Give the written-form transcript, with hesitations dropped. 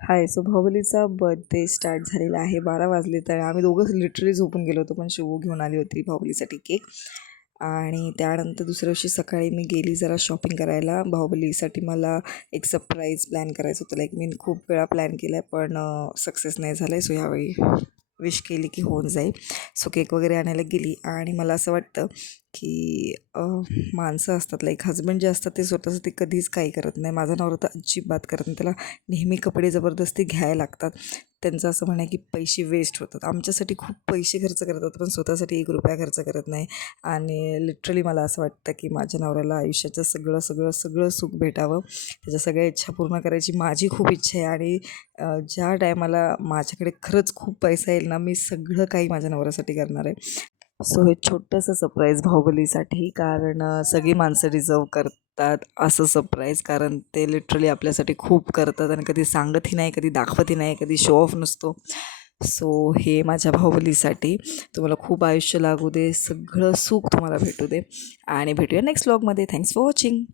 हाय. So भाऊबलीचा birthday start झालेला आहे. 12 वाजले तर आम्ही दोघं लिटरली झोपून गेलो होतो, पण शिवू घेऊन आली होती भाऊबलीसाठी केक. आणि त्यानंतर दुसऱ्या दिवशी सकाळी मी गेली जरा शॉपिंग करायला. बाहुबलीसाठी मला एक सरप्राईज प्लॅन करायचं होतं. लाईक मी खूप वेळा प्लॅन केला आहे, पण सक्सेस नाही झालं आहे. सो ह्यावेळी विश केली की होऊन जाईल. सो केक वगैरे आणायला गेली आणि मला असं वाटतं की माणसं असतात, लाईक हजबंड जे असतात ते स्वतःसाठी कधीच काही करत नाही. माझा नवरा तर अजिबात करत नाही. त्याला नेहमी कपडे जबरदस्ती घ्यायला लागतात. त्यांचं असं म्हणणं आहे की पैसे वेस्ट होतात. आमच्यासाठी खूप पैसे खर्च करतात, पण स्वतःसाठी ₹1 खर्च करत नाही. आणि लिटरली मला असं वाटतं की माझ्या नवऱ्याला आयुष्याचं सगळं सगळं सगळं सुख भेटावं. त्याच्या सगळ्या इच्छा पूर्ण करायची माझी खूप इच्छा आहे. आणि ज्या टायमाला माझ्याकडे खरंच खूप पैसा येईल ना, मी सगळं काही माझ्या नवऱ्यासाठी करणार आहे. सो हे छोटंसं सरप्राईज बाहुबलीसाठी, कारण सगळी माणसं डिझर्व करतात असं सरप्राईज, कारण ते लिटरली आपल्यासाठी खूप करतात आणि कधी सांगतही नाही, कधी दाखवतही नाही, कधी शो ऑफ नसतो. सो हे माझ्या बाहुबलीसाठी. तुम्हाला खूप आयुष्य लागू दे, सगळं सुख तुम्हाला भेटू दे आणि भेटूया नेक्स्ट व्लॉगमध्ये. Thanks for watching.